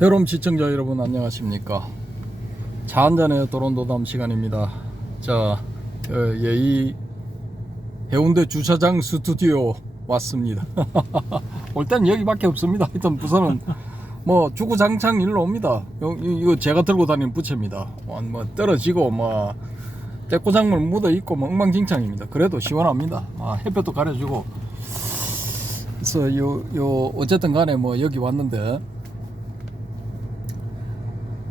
여러분 시청자 여러분 안녕하십니까. 차 한잔의 도론도담 시간입니다. 자, 이 해운대 주차장 스튜디오 왔습니다. 올 땐 여기밖에 없습니다. 하여튼 부산은 뭐 주구장창 일로 옵니다. 이거 제가 들고 다니는 부채입니다. 뭐 떨어지고 뭐 떼꼬장물 묻어 있고 뭐 엉망진창입니다. 그래도 시원합니다. 햇볕도 가려주고. 그래서 어쨌든 간에 뭐 여기 왔는데,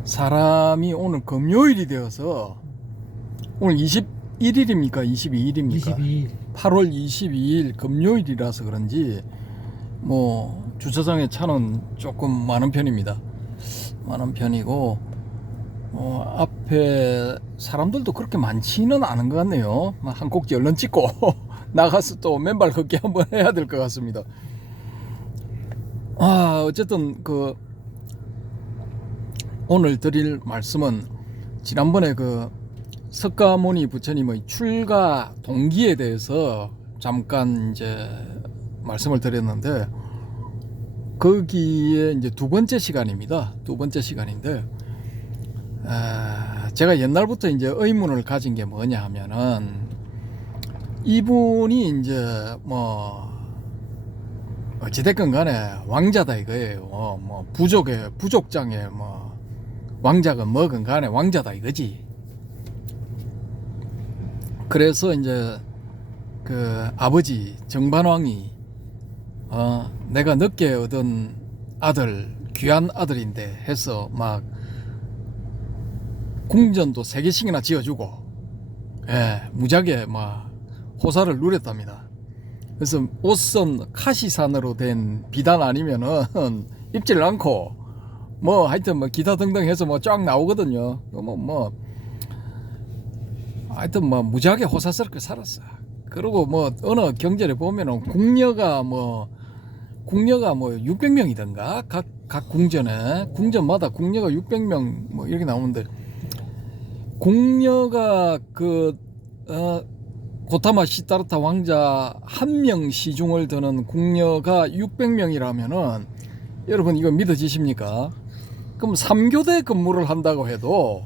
사람이 오늘 금요일이 되어서, 오늘 21일입니까? 22일입니까? 22일. 8월 22일 금요일이라서 그런지 뭐 주차장에 차는 조금 많은 편입니다. 많은 편이고, 앞에 사람들도 그렇게 많지는 않은 것 같네요. 한 꼭지 얼른 찍고 나가서 또 맨발 걷기 한번 해야 될 것 같습니다. 어쨌든 오늘 드릴 말씀은, 지난번에 석가모니 부처님의 출가 동기에 대해서 잠깐 이제 말씀을 드렸는데, 거기에 이제 두 번째 시간입니다. 두 번째 시간인데, 제가 옛날부터 이제 의문을 가진 게 뭐냐 하면은, 이분이 이제 뭐 어찌됐건 간에 왕자다 이거예요. 뭐 부족장에 뭐 왕자건 뭐건 간에 왕자다 이거지. 그래서 이제 아버지 정반왕이 내가 늦게 얻은 아들, 귀한 아들인데 해서 막 궁전도 3개씩이나 지어주고, 무지하게 막 호사를 누렸답니다. 그래서 옷선 카시산으로 된 비단 아니면은 입질 않고, 뭐 하여튼 뭐 기타 등등 해서 뭐 쫙 나오거든요. 하여튼 뭐 무지하게 호사스럽게 살았어. 그리고 뭐 어느 경전에 보면은 궁녀가 뭐 600명이던가 각 궁전마다 궁녀가 600명 뭐 이렇게 나오는데, 궁녀가 고타마 시타르타 왕자 한 명 시중을 드는 궁녀가 600명이라면은 여러분 이거 믿어지십니까? 그럼 3교대 근무를 한다고 해도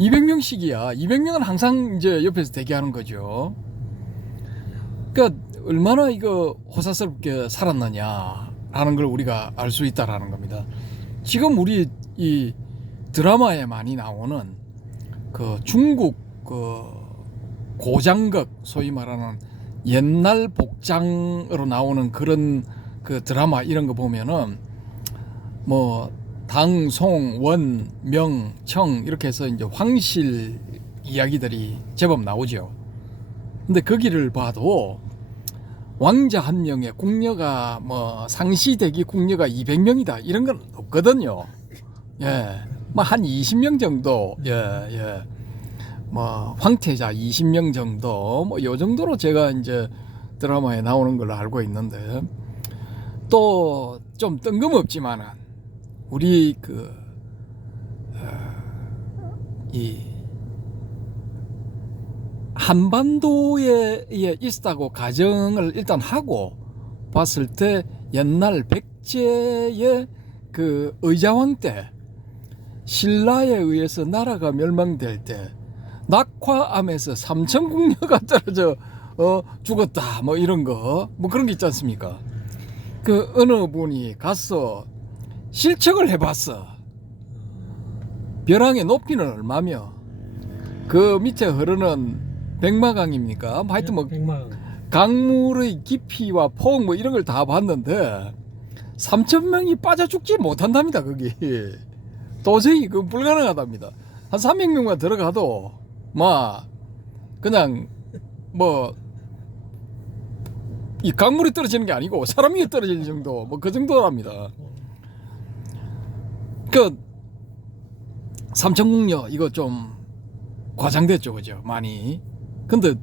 200명씩이야. 200명은 항상 이제 옆에서 대기하는 거죠. 그러니까 얼마나 이거 호사스럽게 살았느냐라는 걸 우리가 알 수 있다라는 겁니다. 지금 우리 이 드라마에 많이 나오는 중국 고장극, 소위 말하는 옛날 복장으로 나오는 그런 드라마 이런 거 보면은 뭐 당, 송, 원, 명, 청 이렇게 해서 이제 황실 이야기들이 제법 나오죠. 근데 거기를 봐도 왕자 한 명에 궁녀가 뭐 상시대기 궁녀가 200명이다 이런 건 없거든요. 뭐 한 20명 정도, 뭐 황태자 20명 정도, 뭐 요 정도로 제가 이제 드라마에 나오는 걸로 알고 있는데, 또 좀 뜬금없지만은 우리 이 한반도에 있다고 가정을 일단 하고 봤을 때, 옛날 백제의 의자왕 때 신라에 의해서 나라가 멸망될 때 낙화암에서 삼천궁녀가 떨어져 죽었다 뭐 이런 거, 뭐 그런 게 있지 않습니까? 어느 분이 가서 실측을 해봤어. 벼랑의 높이는 얼마며 그 밑에 흐르는 백마강입니까? 하여튼 뭐 강물의 깊이와 폭 뭐 이런 걸 다 봤는데 3,000명이 빠져 죽지 못한답니다. 거기 도저히 불가능하답니다. 한 300명만 들어가도 막 그냥 뭐 이 강물이 떨어지는 게 아니고 사람이 떨어질 정도, 뭐 그 정도랍니다. 삼천궁녀 이거 좀 과장됐죠, 그죠? 많이. 근데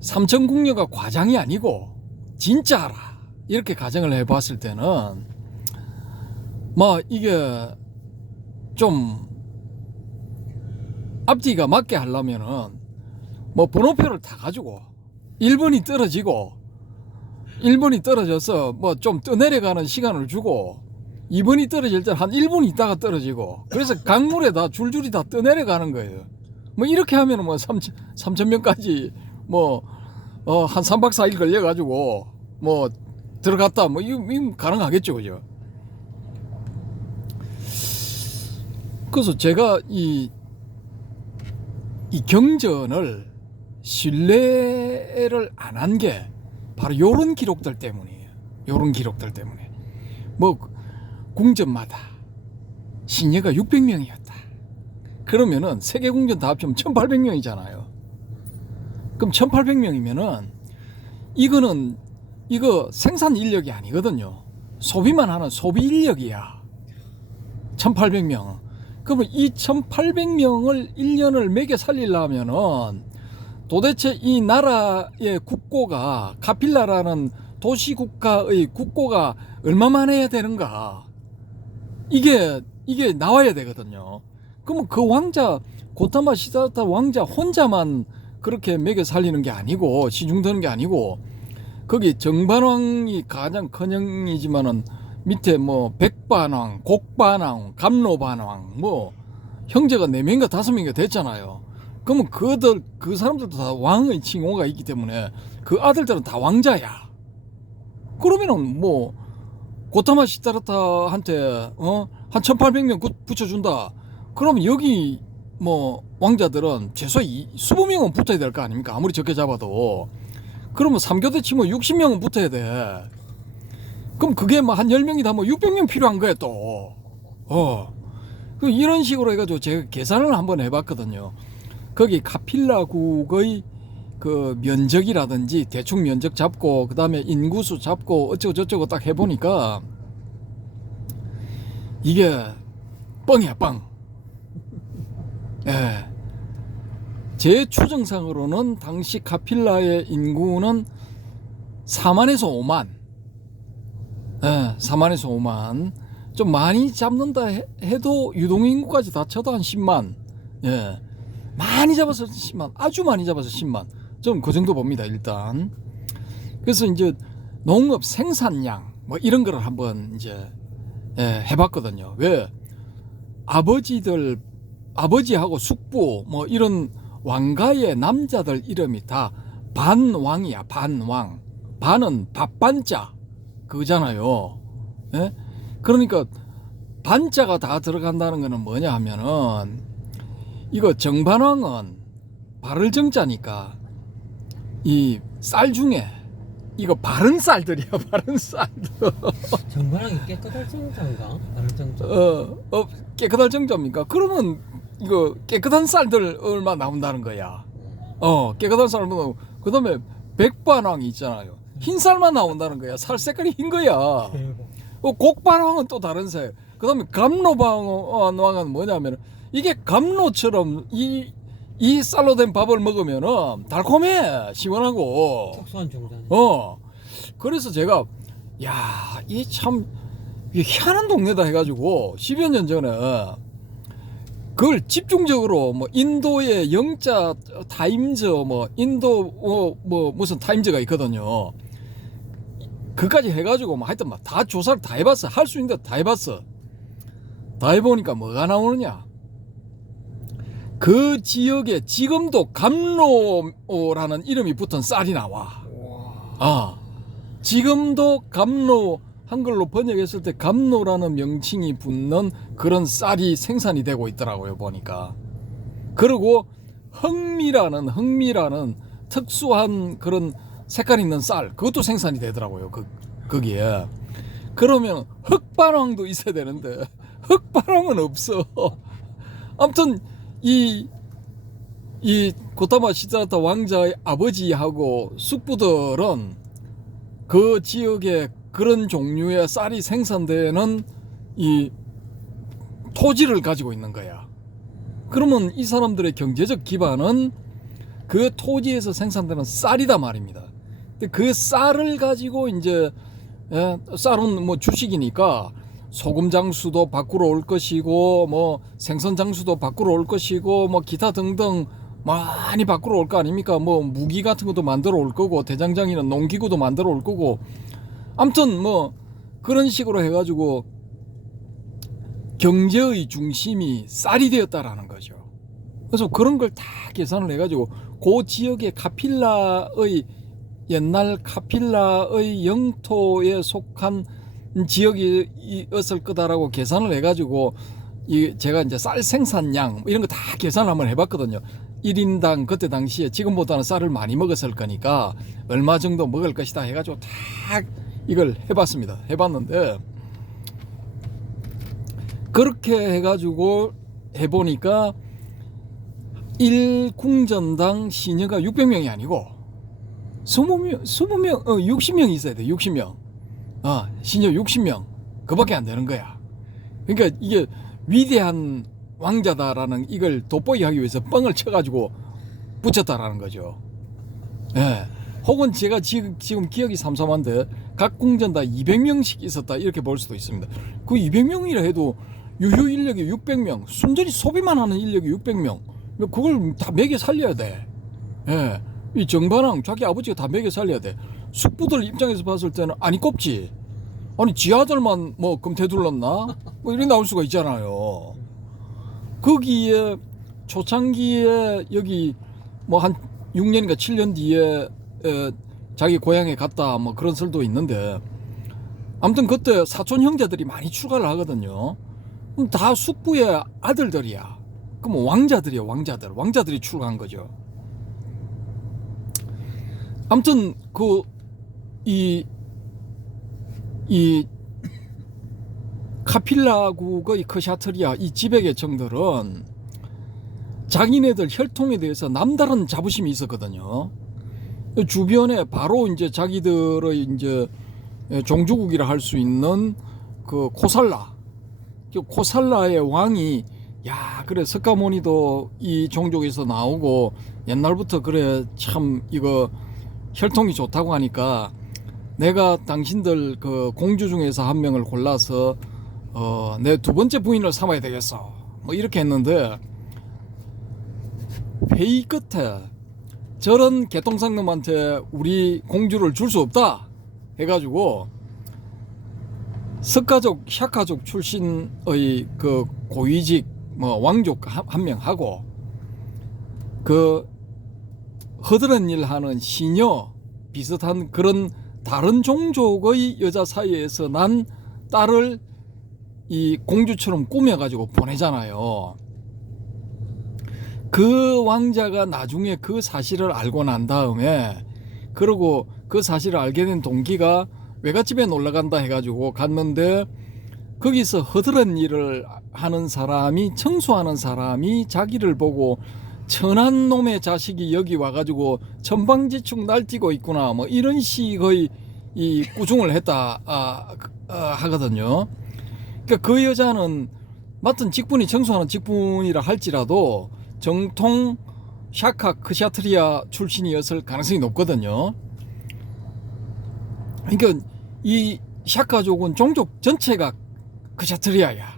삼천궁녀가 과장이 아니고 진짜라 이렇게 가정을 해봤을 때는 뭐 이게 좀 앞뒤가 맞게 하려면은 뭐 번호표를 다 가지고 1번이 떨어져서 뭐 좀 떠내려가는 시간을 주고 2번이 떨어질 때 한 1분 있다가 떨어지고, 그래서 강물에 다 줄줄이 다 떠내려가는 거예요. 뭐 이렇게 하면 뭐 3,000명까지 뭐 한 3박 4일 걸려가지고 뭐 들어갔다 뭐 이거 가능하겠죠, 그죠? 그래서 제가 이 경전을 신뢰를 안 한 게 바로 요런 기록들 때문이에요. 요런 기록들 때문에. 뭐 궁전마다 신녀가 600명이었다. 그러면은 세계 궁전 다 합치면 1800명이잖아요. 그럼 1800명이면은 이거 생산 인력이 아니거든요. 소비만 하는 소비 인력이야. 1800명. 그러면 이 1800명을 1년을 먹여 살리려면은 도대체 이 나라의 국고가, 카필라라는 도시국가의 국고가 얼마만 해야 되는가? 이게 나와야 되거든요. 그러면 그 왕자, 고타마 시다타 왕자 혼자만 그렇게 먹여 살리는 게 아니고, 시중드는 게 아니고, 거기 정반왕이 가장 큰 형이지만은 밑에 뭐 백반왕, 곡반왕, 감로반왕, 뭐 형제가 4명인가 5명인가 됐잖아요. 그러면 그 사람들도 다 왕의 칭호가 있기 때문에 그 아들들은 다 왕자야. 그러면은 뭐 고타마 시다르타한테 한 1800명 붙여준다. 그러면 여기 뭐 왕자들은 최소 20명은 붙어야 될 거 아닙니까? 아무리 적게 잡아도. 그러면 3교대 치면 60명은 붙어야 돼. 그럼 그게 뭐 한 10명이다 뭐 600명 필요한 거야 또. 이런 식으로 해가지고 제가 계산을 한번 해봤거든요. 거기 카필라국의 그 면적이라든지 대충 면적 잡고 그 다음에 인구수 잡고 어쩌고 저쩌고 딱 해보니까 이게 뻥이야, 뻥. 예. 제 추정상으로는 당시 카필라의 인구는 4만에서 5만. 예, 4만에서 5만. 좀 많이 잡는다 해도 유동인구까지 다 쳐도 한 10만. 예. 많이 잡아서 10만. 아주 많이 잡아서 10만. 좀 그 정도 봅니다, 일단. 그래서 이제 농업 생산량 뭐 이런 거를 한번 이제 해봤거든요. 왜? 아버지하고 숙부 뭐 이런 왕가의 남자들 이름이 다 반왕이야. 반왕. 반은 밥반자 그거잖아요. 예? 그러니까 반자가 다 들어간다는 거는 뭐냐 하면은 이거 정반왕은 발을 정자니까 이 쌀 중에 이거 바른 쌀들이야. 바른 쌀들. 정반왕이 깨끗할 정자인가? 바른 정자. 깨끗할 정자입니까? 그러면 이거 깨끗한 쌀들 얼마 나온다는 거야. 깨끗한 쌀 나오고 그다음에 백반왕이 있잖아요. 흰 쌀만 나온다는 거야. 살 색깔이 흰 거야. 곡반왕은 또 다른 색. 그다음에 감로왕은 뭐냐면 이게 감로처럼 이 쌀로 된 밥을 먹으면은 달콤해, 시원하고. 특수한 정자. 그래서 제가 이 참 희한한 동네다 해가지고 10여 년 전에 그걸 집중적으로 뭐 인도의 영자 타임즈 뭐 인도 뭐 무슨 타임즈가 있거든요. 그까지 해가지고 뭐 하여튼 막 다 조사를 다 해봤어. 할 수 있는 데 다 해봤어. 다 해보니까 뭐가 나오느냐. 그 지역에 지금도 감로라는 이름이 붙은 쌀이 나와. 지금도 감로, 한글로 번역했을 때 감로라는 명칭이 붙는 그런 쌀이 생산이 되고 있더라고요, 보니까. 그리고 흥미라는 특수한 그런 색깔 있는 쌀, 그것도 생산이 되더라고요, 거기에. 그러면 흑반왕도 있어야 되는데, 흑반왕은 없어. 아무튼, 이 고타마 시다르타 왕자의 아버지하고 숙부들은 그 지역에 그런 종류의 쌀이 생산되는 이 토지를 가지고 있는 거야. 그러면 이 사람들의 경제적 기반은 그 토지에서 생산되는 쌀이다 말입니다. 근데 그 쌀을 가지고 이제 쌀은 뭐 주식이니까 소금 장수도 밖으로 올 것이고 뭐 생선 장수도 밖으로 올 것이고 뭐 기타 등등 많이 밖으로 올 거 아닙니까? 뭐 무기 같은 것도 만들어 올 거고 대장장이는 농기구도 만들어 올 거고 아무튼 뭐 그런 식으로 해가지고 경제의 중심이 쌀이 되었다라는 거죠. 그래서 그런 걸 다 계산을 해가지고 그 지역의 카필라의 옛날 카필라의 영토에 속한 지역이었을 거다라고 계산을 해가지고 제가 이제 쌀 생산량 이런 거 다 계산을 한번 해봤거든요. 1인당 그때 당시에 지금보다는 쌀을 많이 먹었을 거니까 얼마 정도 먹을 것이다 해가지고 다 이걸 해봤습니다. 해봤는데 그렇게 해가지고 해보니까 1궁전당 시녀가 600명이 아니고 60명 있어야 돼. 60명. 시녀 60명. 그밖에 안 되는 거야. 그러니까 이게 위대한 왕자다라는 이걸 돋보이게 하기 위해서 뻥을 쳐가지고 붙였다라는 거죠. 예. 혹은 제가 지금 기억이 삼삼한데 각 궁전 다 200명씩 있었다 이렇게 볼 수도 있습니다. 그 200명이라 해도 유효 인력이 600명, 순전히 소비만 하는 인력이 600명. 그걸 다 먹여 살려야 돼. 예. 이 정반왕 자기 아버지가 다 먹여 살려야 돼. 숙부들 입장에서 봤을 때는 아니 꼽지. 아니 지 아들만 뭐 금태 둘렀나? 뭐 이런 나올 수가 있잖아요. 거기에 초창기에 여기 뭐 한 6년인가 7년 뒤에 자기 고향에 갔다 뭐 그런 설도 있는데 아무튼 그때 사촌 형제들이 많이 출가를 하거든요. 다 숙부의 아들들이야. 그럼 왕자들이야. 왕자들이 출가한 거죠. 아무튼 이 카필라국의 크샤트리아 이 지배계층들은 자기네들 혈통에 대해서 남다른 자부심이 있었거든요. 주변에 바로 이제 자기들의 이제 종주국이라 할 수 있는 그 코살라의 왕이 그래 석가모니도 이 종족에서 나오고 옛날부터 그래 참 이거 혈통이 좋다고 하니까 내가 당신들 그 공주 중에서 한 명을 골라서 내 두 번째 부인을 삼아야 되겠어. 뭐 이렇게 했는데 회의 끝에 저런 개똥상놈한테 우리 공주를 줄 수 없다 해가지고 석가족, 샤카족 출신의 그 고위직 뭐 왕족 한 명 하고 그 허드렛 일 하는 시녀 비슷한 그런 다른 종족의 여자 사이에서 난 딸을 이 공주처럼 꾸며가지고 보내잖아요. 그 왕자가 나중에 그 사실을 알고 난 다음에 그러고 그 사실을 알게 된 동기가 외갓집에 놀러간다 해가지고 갔는데 거기서 허드렛 일을 하는 사람이 청소하는 사람이 자기를 보고 천한 놈의 자식이 여기 와가지고 천방지축 날뛰고 있구나 뭐 이런 식의 이 꾸중을 했다 하거든요. 그러니까 그 여자는 맡은 직분이 청소하는 직분이라 할지라도 정통 샤카 크샤트리아 출신이었을 가능성이 높거든요. 그러니까 이 샤카족은 종족 전체가 크샤트리아야.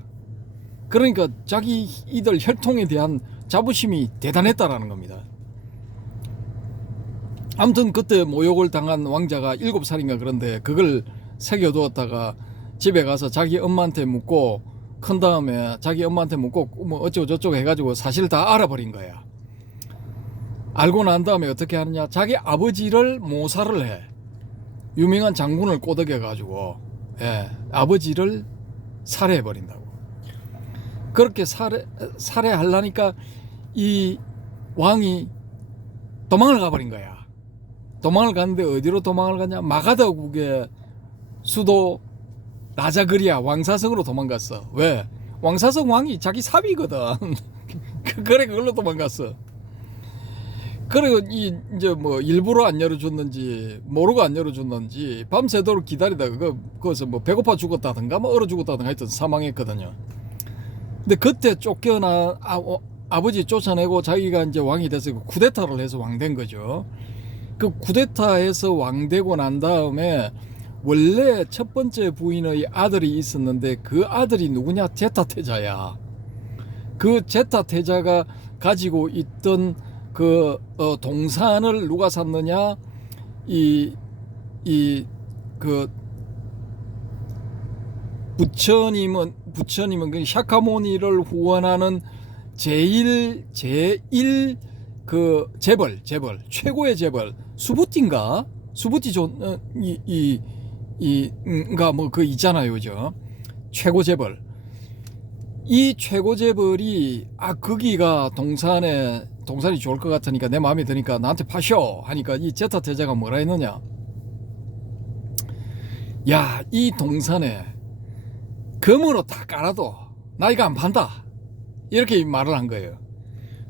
그러니까 자기 이들 혈통에 대한 자부심이 대단했다라는 겁니다. 아무튼 그때 모욕을 당한 왕자가 7살인가 그런데 그걸 새겨두었다가 집에 가서 자기 엄마한테 묻고 큰 다음에 자기 엄마한테 묻고 뭐 어쩌고 저쩌고 해가지고 사실 다 알아버린 거야. 알고 난 다음에 어떻게 하느냐, 자기 아버지를 모살을 해. 유명한 장군을 꼬드겨가지고 아버지를 살해해버린다고. 그렇게 살해하려니까 이 왕이 도망을 가버린 거야. 도망을 갔는데 어디로 도망을 갔냐, 마가다국의 수도 라자그리아 왕사성으로 도망갔어. 왜? 왕사성 왕이 자기 사위거든. 그래 그걸로 도망갔어. 그리고 이제 뭐 일부러 안 열어줬는지 모르고 안 열어줬는지 밤새도록 기다리다가 거기서 뭐 배고파 죽었다든가 뭐 얼어 죽었다든가 하여튼 사망했거든요. 근데 그때 쫓겨나 아버지 쫓아내고 자기가 이제 왕이 돼서 쿠데타를 해서 왕 된 거죠. 그 쿠데타에서 왕 되고 난 다음에 원래 첫 번째 부인의 아들이 있었는데 그 아들이 누구냐, 제타테자야. 그 제타테자가 가지고 있던 그 동산을 누가 샀느냐, 그 부처님은 그 샤카모니를 후원하는 제일 그 재벌 최고의 재벌 수부띠인가 수부띠 이가 뭐 그 있잖아요, 그죠? 최고 재벌. 이 최고 재벌이 거기가 동산이 좋을 것 같으니까 내 마음에 드니까 나한테 파쇼 하니까 이 제타 태자가 뭐라 했느냐? 야, 이 동산에 금으로 다 깔아도 나 이거 안 판다. 이렇게 말을 한 거예요.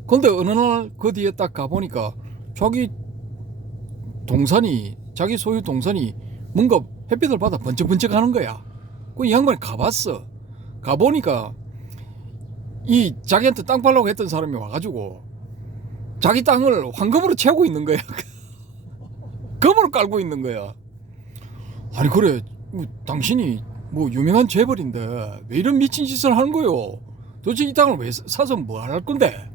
근데 어느 날 그 뒤에 딱 가보니까 자기 소유 동산이 뭔가 햇빛을 받아 번쩍번쩍 하는 거야. 그 이 양반이 가봤어. 가보니까 이 자기한테 땅 팔라고 했던 사람이 와가지고 자기 땅을 황금으로 채우고 있는 거야. 금으로 깔고 있는 거야. 아니 그래 당신이 뭐 유명한 재벌인데 왜 이런 미친 짓을 하는 거요? 도대체 이 땅을 왜 사서 뭐 할 건데?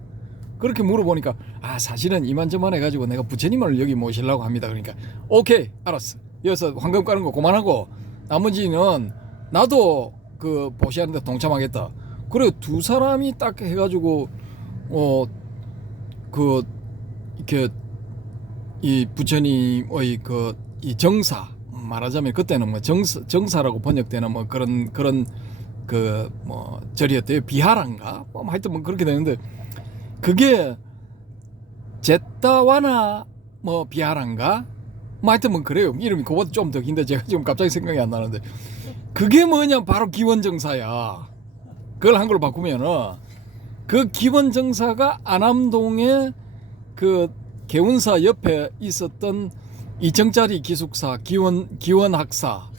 그렇게 물어보니까 사실은 이만저만 해가지고 내가 부처님을 여기 모시려고 합니다. 그러니까 오케이 알았어. 여기서 황금 까는 거 그만하고 나머지는 나도 그 보시하는데 동참하겠다. 그래 두 사람이 딱 해가지고 그 이렇게 이 부처님의 그 이 정사 말하자면 그때는 뭐 정사라고 번역되는 뭐 그런 그 뭐 절이었대요. 비하란가 뭐 하여튼 뭐 그렇게 되는데 그게 제타와나 뭐 비하란가 뭐 하여튼 뭐 그래요. 이름이 그거보다 좀 더 긴데 제가 지금 갑자기 생각이 안 나는데 그게 뭐냐 바로 기원정사야. 그걸 한글로 바꾸면은 그 기원정사가 안암동에 그 개운사 옆에 있었던 2층짜리 기숙사 기원학사,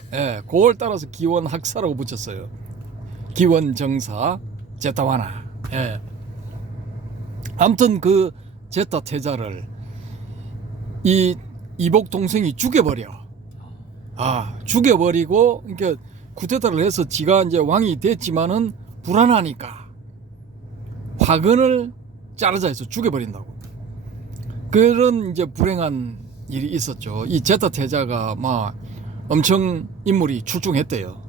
그걸 따라서 기원학사라고 붙였어요. 기원정사 제타와나. 아무튼 그 제타 태자를 이 이복 동생이 죽여버려. 죽여버리고 그러니까 쿠데타를 해서 지가 이제 왕이 됐지만은 불안하니까 화근을 자르자 해서 죽여버린다고. 그런 이제 불행한 일이 있었죠. 이 제타 태자가 막 엄청 인물이 출중했대요.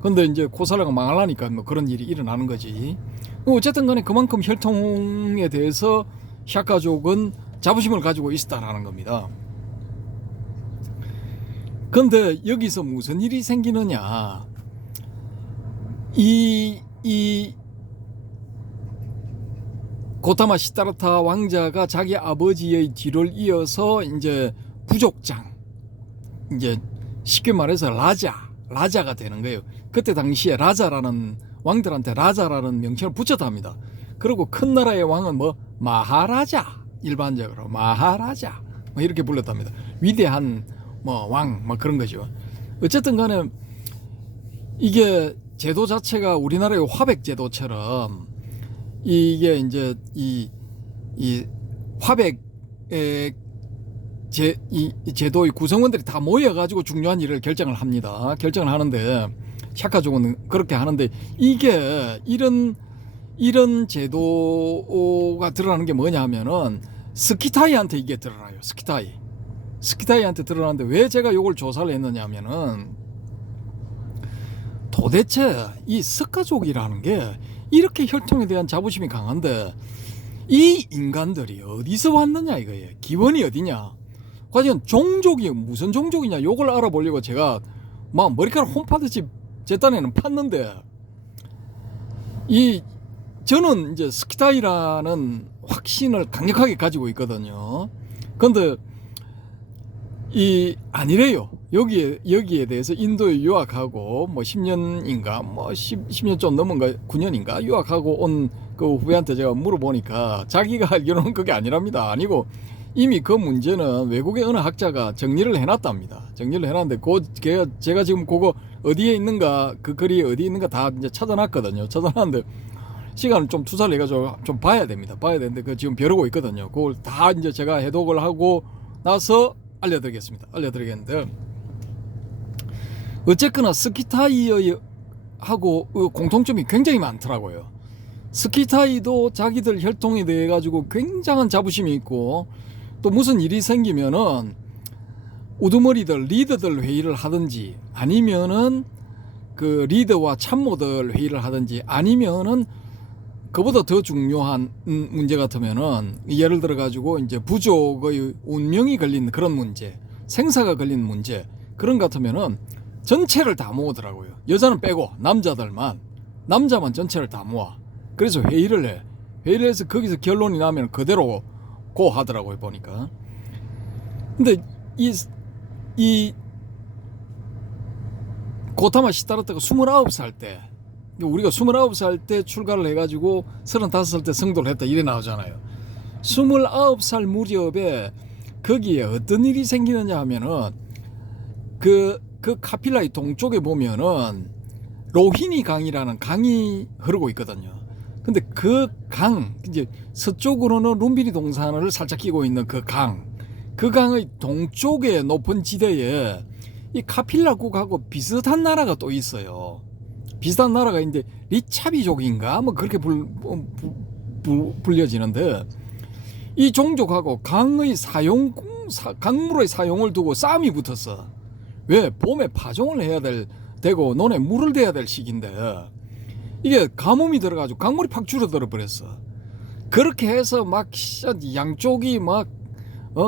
근데 이제 코살라가 망하려니까 뭐 그런 일이 일어나는 거지. 어쨌든 간에 그만큼 혈통에 대해서 샤카족은 자부심을 가지고 있었다라는 겁니다. 근데 여기서 무슨 일이 생기느냐. 이 고타마 시타르타 왕자가 자기 아버지의 뒤를 이어서 이제 부족장, 이제 쉽게 말해서 라자가 되는 거예요. 그때 당시에 라자라는 왕들한테 라자라는 명칭을 붙였답니다. 그리고 큰 나라의 왕은 뭐 마하라자, 일반적으로 마하라자 뭐 이렇게 불렀답니다. 위대한 뭐 왕 뭐 그런 거죠. 어쨌든 간에 이게 제도 자체가 우리나라의 화백 제도처럼 이게 이제 이 화백의 이 제도의 구성원들이 다 모여가지고 중요한 일을 결정을 합니다. 결정을 하는데 샤카족은 그렇게 하는데 이게 이런 제도가 드러나는 게 뭐냐 하면은 스키타이한테 이게 드러나요. 스키타이한테 드러나는데 왜 제가 이걸 조사를 했느냐 하면은 도대체 이 스카족이라는 게 이렇게 혈통에 대한 자부심이 강한데 이 인간들이 어디서 왔느냐 이거예요. 기원이 어디냐. 과연 종족이 무슨 종족이냐 요걸 알아보려고 제가 막 머리카락 홈파듯이 제 딴에는 팠는데 저는 이제 스키타이라는 확신을 강력하게 가지고 있거든요. 근데 아니래요. 여기에 대해서 인도에 유학하고 뭐 10년인가 뭐 10년 좀 넘은가 9년인가 유학하고 온 그 후배한테 제가 물어보니까 자기가 알기로는 그게 아니랍니다. 아니고 이미 그 문제는 외국의 어느 학자가 정리를 해놨답니다. 정리를 해놨는데 제가 지금 그거 어디에 있는가 그 글이 어디에 있는가 다 이제 찾아놨거든요. 찾아놨는데 시간을 좀 투자를 해가지고 좀 봐야 됩니다. 봐야 되는데 그 지금 벼르고 있거든요. 그걸 다 이제 제가 해독을 하고 나서 알려드리겠는데 어쨌거나 스키타이하고 공통점이 굉장히 많더라고요. 스키타이도 자기들 혈통에 대해 가지고 굉장한 자부심이 있고 또 무슨 일이 생기면은 우두머리들 리더들 회의를 하든지 아니면은 그 리더와 참모들 회의를 하든지 아니면은 그보다 더 중요한 문제 같으면은 예를 들어 가지고 이제 부족의 운명이 걸린 그런 문제, 생사가 걸린 문제 그런 것 같으면은 전체를 다 모으더라고요. 여자는 빼고 남자만 전체를 다 모아. 그래서 회의를 해. 회의를 해서 거기서 결론이 나면 그대로 고 하더라고요, 보니까. 근데 이 고타마 시타르타가 29살 때, 우리가 29살 때 출가를 해가지고 35살 때 성도를 했다 이래 나오잖아요. 29살 무렵에 거기에 어떤 일이 생기느냐 하면은 그 카필라의 동쪽에 보면은 로히니 강이라는 강이 흐르고 있거든요. 근데 그 강, 이제 서쪽으로는 룸비니 동산을 살짝 끼고 있는 그 강의 동쪽의 높은 지대에 이 카필라국하고 비슷한 나라가 또 있어요. 비슷한 나라가 이제 리차비족인가 뭐 그렇게 불려지는데 이 종족하고 강물의 사용을 두고 싸움이 붙었어. 왜? 봄에 파종을 해야 되고 논에 물을 대야 될 시기인데 이게 가뭄이 들어가지고 강물이 팍 줄어들어 버렸어. 그렇게 해서 막 양쪽이 막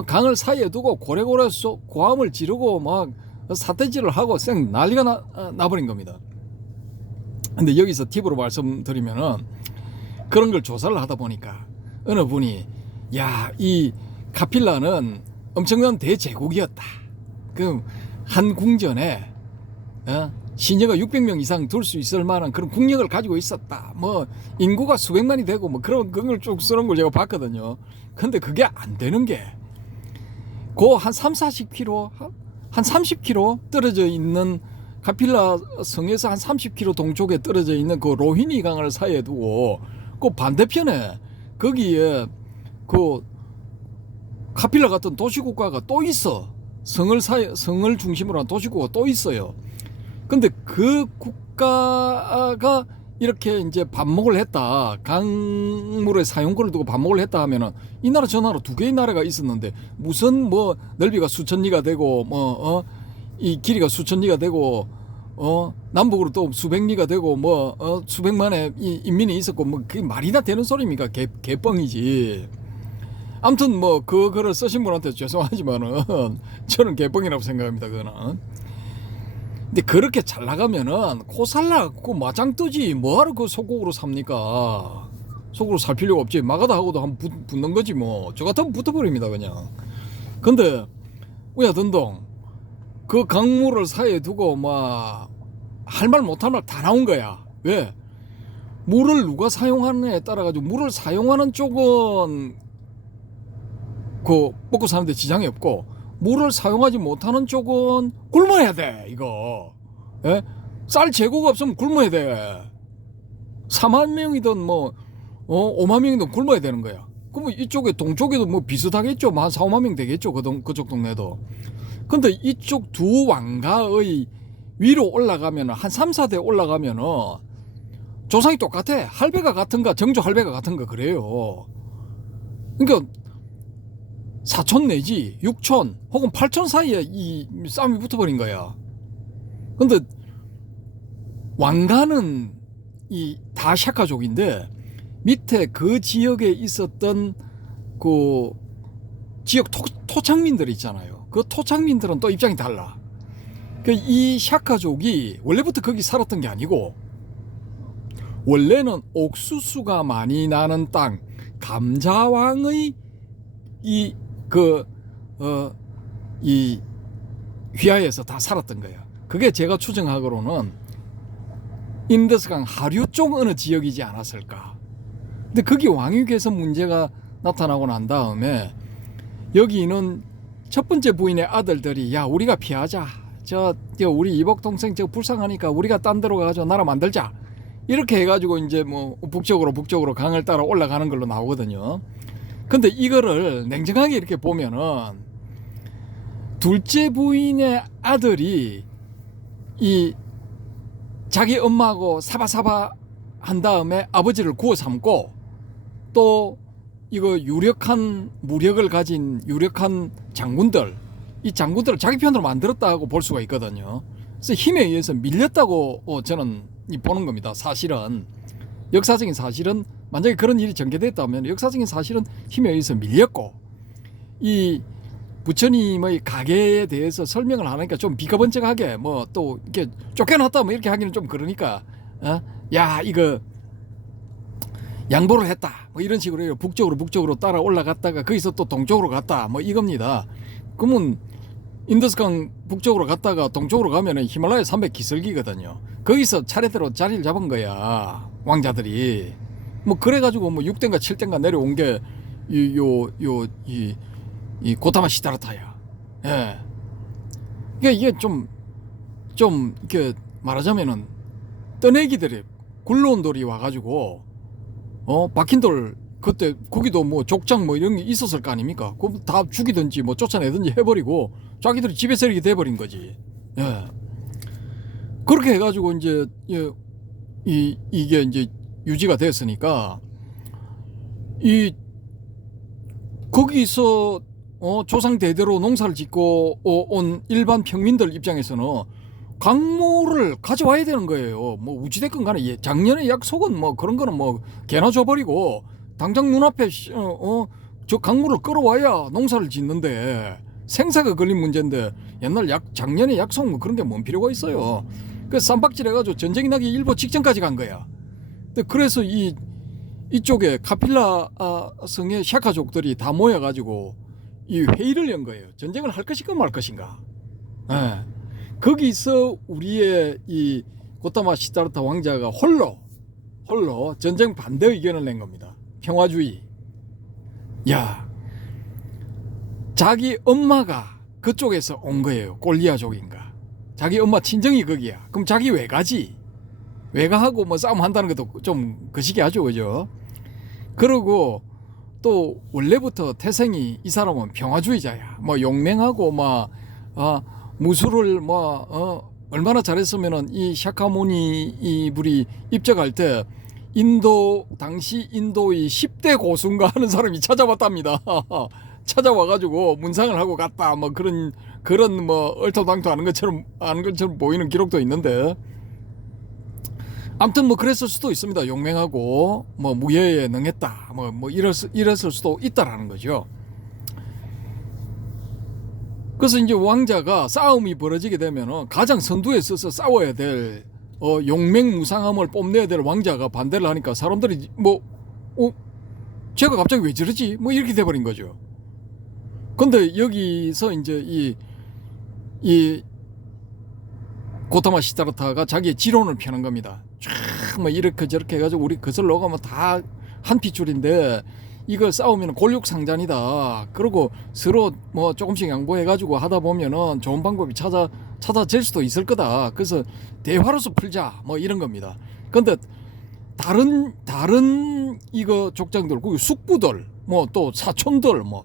강을 사이에 두고 고래고래 고함을 지르고 막 사태질을 하고 쌩 난리가 나버린 겁니다. 근데 여기서 팁으로 말씀드리면은 그런 걸 조사를 하다 보니까 어느 분이 야, 이 카필라는 엄청난 대제국이었다. 그 한 궁전에 시녀가 600명 이상 둘 수 있을 만한 그런 국력을 가지고 있었다. 뭐 인구가 수백만이 되고 뭐 그런 걸 쭉 쓰는 걸 제가 봤거든요. 근데 그게 안 되는 게 그 한 30-40km 한 30km 떨어져 있는 카필라 성에서 한 30km 동쪽에 떨어져 있는 그 로히니 강을 사이에 두고 그 반대편에 거기에 그 카필라 같은 도시국가가 또 있어. 성을 중심으로 한 도시국가가 또 있어요. 근데 그 국가가 이렇게 이제 반목을 했다. 강물의 사용권을 두고 반목을 했다 하면은 이 나라 저 나라 두 개의 나라가 있었는데 무슨 뭐 넓이가 수천 리가 되고 이 길이가 수천 리가 되고 남북으로 또 수백 리가 되고 수백만의 인민이 있었고 뭐 그게 말이나 되는 소리입니까? 개뻥이지. 아무튼 뭐 그거를 쓰신 분한테 죄송하지만은 저는 개뻥이라고 생각합니다. 그거는. 근데 그렇게 잘 나가면은 코살라고 마장 뜨지 뭐하러 그 속국으로 삽니까? 속으로 살 필요가 없지. 마가다 하고도 한번 붙는 거지 뭐. 저 같으면 붙어버립니다 그냥. 근데 우야던동 그 강물을 사이에 두고 막 할 말 못할 말 다 나온 거야. 왜? 물을 누가 사용하느냐에 따라 가지고 물을 사용하는 쪽은 그 먹고 사는데 지장이 없고 물을 사용하지 못하는 쪽은 굶어야 돼. 이거 예? 쌀 재고가 없으면 굶어야 돼. 4만 명이든 뭐 5만 명이든 굶어야 되는 거야. 그럼 이쪽에 동쪽에도 뭐 비슷하겠죠. 한 4, 5만 명 되겠죠. 그쪽 동네도. 근데 이쪽 두 왕가의 위로 올라가면 한 3, 4대 올라가면은 조상이 똑같아. 할배가 같은가 정조 할배가 같은가 그래요. 그러니까 4촌 내지 6촌 혹은 8촌 사이에 이 싸움이 붙어버린 거야. 근데 왕가는 이 다 샤카족인데 밑에 그 지역에 있었던 그 지역 토착민들 있잖아요. 그 토착민들은 또 입장이 달라. 이 샤카족이 원래부터 거기 살았던 게 아니고 원래는 옥수수가 많이 나는 땅 감자왕의 이 휘하에서 다 살았던 거야. 그게 제가 추정하기로는 인더스강 하류 쪽 어느 지역이지 않았을까. 근데 거기 왕위계에서 문제가 나타나고 난 다음에 여기는 첫 번째 부인의 아들들이 야 우리가 피하자. 저 우리 이복 동생 저 불쌍하니까 우리가 딴 데로 가서 나라 만들자. 이렇게 해가지고 이제 뭐 북쪽으로 강을 따라 올라가는 걸로 나오거든요. 근데 이거를 냉정하게 이렇게 보면은 둘째 부인의 아들이 이 자기 엄마하고 사바사바 한 다음에 아버지를 구워 삼고 또 이거 유력한 무력을 가진 유력한 장군들 이 장군들을 자기 편으로 만들었다고 볼 수가 있거든요. 그래서 힘에 의해서 밀렸다고 저는 보는 겁니다. 사실은 역사적인 사실은 만약에 그런 일이 전개됐다면 역사적인 사실은 힘에 의해서 밀렸고 이 부처님의 가계에 대해서 설명을 하니까 좀 비가번쩍하게 뭐 또 이렇게 쫓겨났다 뭐 이렇게 하기는 좀 그러니까 야 이거 양보를 했다 뭐 이런 식으로 북쪽으로 따라 올라갔다가 거기서 또 동쪽으로 갔다 뭐 이겁니다. 그러면 인더스강 북쪽으로 갔다가 동쪽으로 가면은 히말라야 산맥 기슭이거든요. 거기서 차례대로 자리를 잡은 거야 왕자들이. 뭐 그래가지고 뭐 6대인가 7대인가 내려온 게 이 고타마 시다르타야. 예. 그러니까 이게 좀 이렇게 말하자면은 떠내기들이 굴러온 돌이 와가지고 박힌 돌 그때 거기도 뭐 족장 뭐 이런 게 있었을 거 아닙니까? 그럼 다 죽이든지 뭐 쫓아내든지 해버리고 자기들이 집에서 이렇게 돼버린 거지. 예. 그렇게 해가지고 이제 이게 이제 유지가 됐으니까 이 거기서 조상 대대로 농사를 짓고 온 일반 평민들 입장에서는 강물을 가져와야 되는 거예요. 뭐 우찌됐건 간에 작년의 약속은 뭐 그런 거는 뭐 개나 줘버리고 당장 눈앞에 저 강물을 끌어와야 농사를 짓는데 생사가 걸린 문제인데 옛날 작년의 약속 뭐 그런 게 뭔 필요가 있어요. 그 쌈박질 해가지고 전쟁이 나기 일보 직전까지 간 거야. 그래서 이쪽에 카필라 성의 샤카족들이 다 모여가지고 이 회의를 연 거예요. 전쟁을 할 것인가 말 것인가. 예. 거기서 우리의 이 고타마 시다르타 왕자가 홀로 전쟁 반대 의견을 낸 겁니다. 평화주의. 야, 자기 엄마가 그쪽에서 온 거예요. 꼴리아족인가. 자기 엄마 친정이 거기야. 그럼 자기 왜 가지? 왜 가하고 뭐 싸움 한다는 것도 좀 거시기 하죠, 그죠? 그러고 또 원래부터 태생이 이 사람은 평화주의자야. 뭐 용맹하고 막 무술을 뭐 얼마나 잘했으면은 이 샤카무니 이불이 입적할 때 당시 인도의 10대 고수인가 하는 사람이 찾아왔답니다. 찾아와가지고 문상을 하고 갔다. 뭐 그런 뭐 얼토당토 하는 것처럼 보이는 기록도 있는데. 아무튼 뭐 그랬을 수도 있습니다. 용맹하고 뭐 무예에 능했다. 뭐 이랬을 수도 있다라는 거죠. 그래서 이제 왕자가 싸움이 벌어지게 되면은 가장 선두에 서서 싸워야 될 용맹무상함을 뽐내야 될 왕자가 반대를 하니까 사람들이 뭐 제가 갑자기 왜 저러지? 뭐 이렇게 돼버린 거죠. 근데 여기서 이제 이 고타마 시다르타가 자기의 지론을 펴는 겁니다. 쫙뭐 이렇게 저렇게 해가지고 우리 그슬 녹으면 다 한 핏줄인데 이거 싸우면 골육상잔이다. 그리고 서로 뭐 조금씩 양보해가지고 하다 보면은 좋은 방법이 찾아질 수도 있을 거다. 그래서 대화로서 풀자 뭐 이런 겁니다. 근데 다른 이거 족장들, 그 숙부들, 뭐 또 사촌들 뭐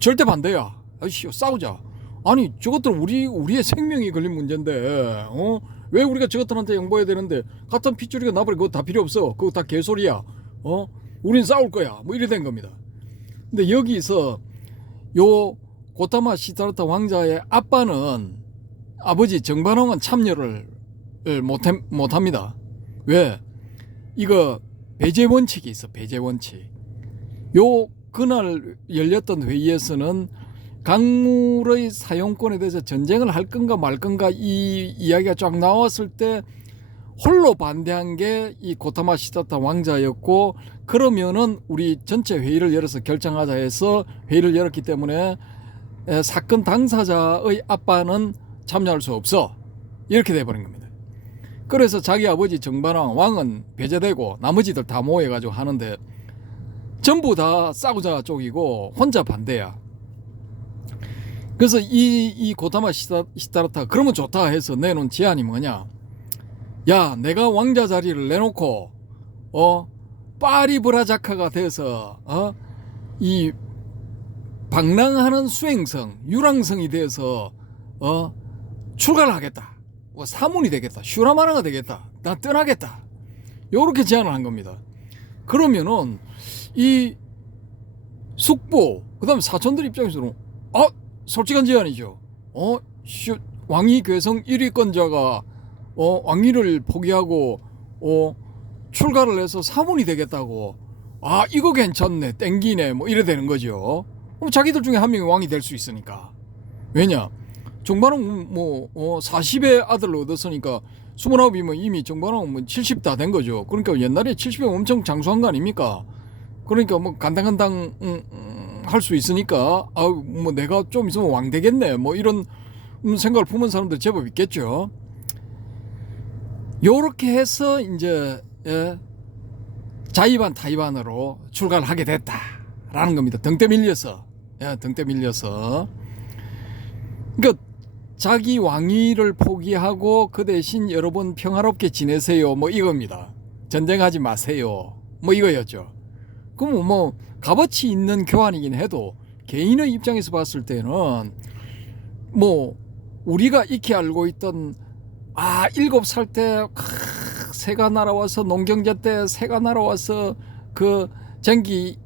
절대 반대야. 아이씨 싸우자. 아니 저것들 우리의 생명이 걸린 문제인데 왜 우리가 저것들한테 양보해야 되는데 같은 핏줄이가 나버리고 그거 다 필요 없어. 그거 다 개소리야. 우린 싸울 거야. 뭐 이래 된 겁니다. 근데 여기서 요 고타마 시다르타 왕자의 아버지 정반왕은 참여를 못합니다. 왜? 이거 배제 원칙이 있어. 배제 원칙. 요 그날 열렸던 회의에서는 강물의 사용권에 대해서 전쟁을 할 건가 말 건가 이 이야기가 쫙 나왔을 때 홀로 반대한 게 이 고타마 시다르타 왕자였고, 그러면은 우리 전체 회의를 열어서 결정하자 해서 회의를 열었기 때문에 사건 당사자의 아빠는 참여할 수 없어. 이렇게 돼버린 겁니다. 그래서 자기 아버지 정반왕은 배제되고 나머지들 다 모여가지고 하는데 전부 다 싸우자 쪽이고 혼자 반대야. 그래서 이 고타마 시다르타 그러면 좋다 해서 내놓은 제안이 뭐냐? 야, 내가 왕자 자리를 내놓고 파리브라자카가 돼서 이 방랑하는 수행성, 유랑성이 돼서 출가를 하겠다. 사문이 되겠다. 슈라마나가 되겠다. 나 떠나겠다. 요렇게 제안을 한 겁니다. 그러면은 이 숙부 그다음에 사촌들 입장에서는 솔직한 제안이죠. 왕위 괴성 1위권자가 왕위를 포기하고 출가를 해서 사문이 되겠다고. 아, 이거 괜찮네, 땡기네, 뭐 이래 되는 거죠. 자기들 중에 한 명이 왕이 될 수 있으니까. 왜냐, 정반왕 40의 아들을 얻었으니까 29이면 이미 정반왕 70 다 된 거죠. 그러니까 옛날에 70이면 엄청 장수한 거 아닙니까? 그러니까 뭐 간당간당 할 수 있으니까 뭐 내가 좀 있으면 왕 되겠네, 뭐 이런 생각을 품은 사람들 제법 있겠죠. 요렇게 해서 이제 자의반 타의반으로 출가를 하게 됐다라는 겁니다. 등대 밀려서. 등대 밀려서. 그러니까 자기 왕위를 포기하고 그 대신 여러분 평화롭게 지내세요, 뭐 이겁니다. 전쟁하지 마세요, 뭐 이거였죠. 그럼 뭐 값어치 있는 교환이긴 해도 개인의 입장에서 봤을 때는 뭐 우리가 익히 알고 있던 7살 때 새가 날아와서 농경제 때 새가 날아와서 그 쟁기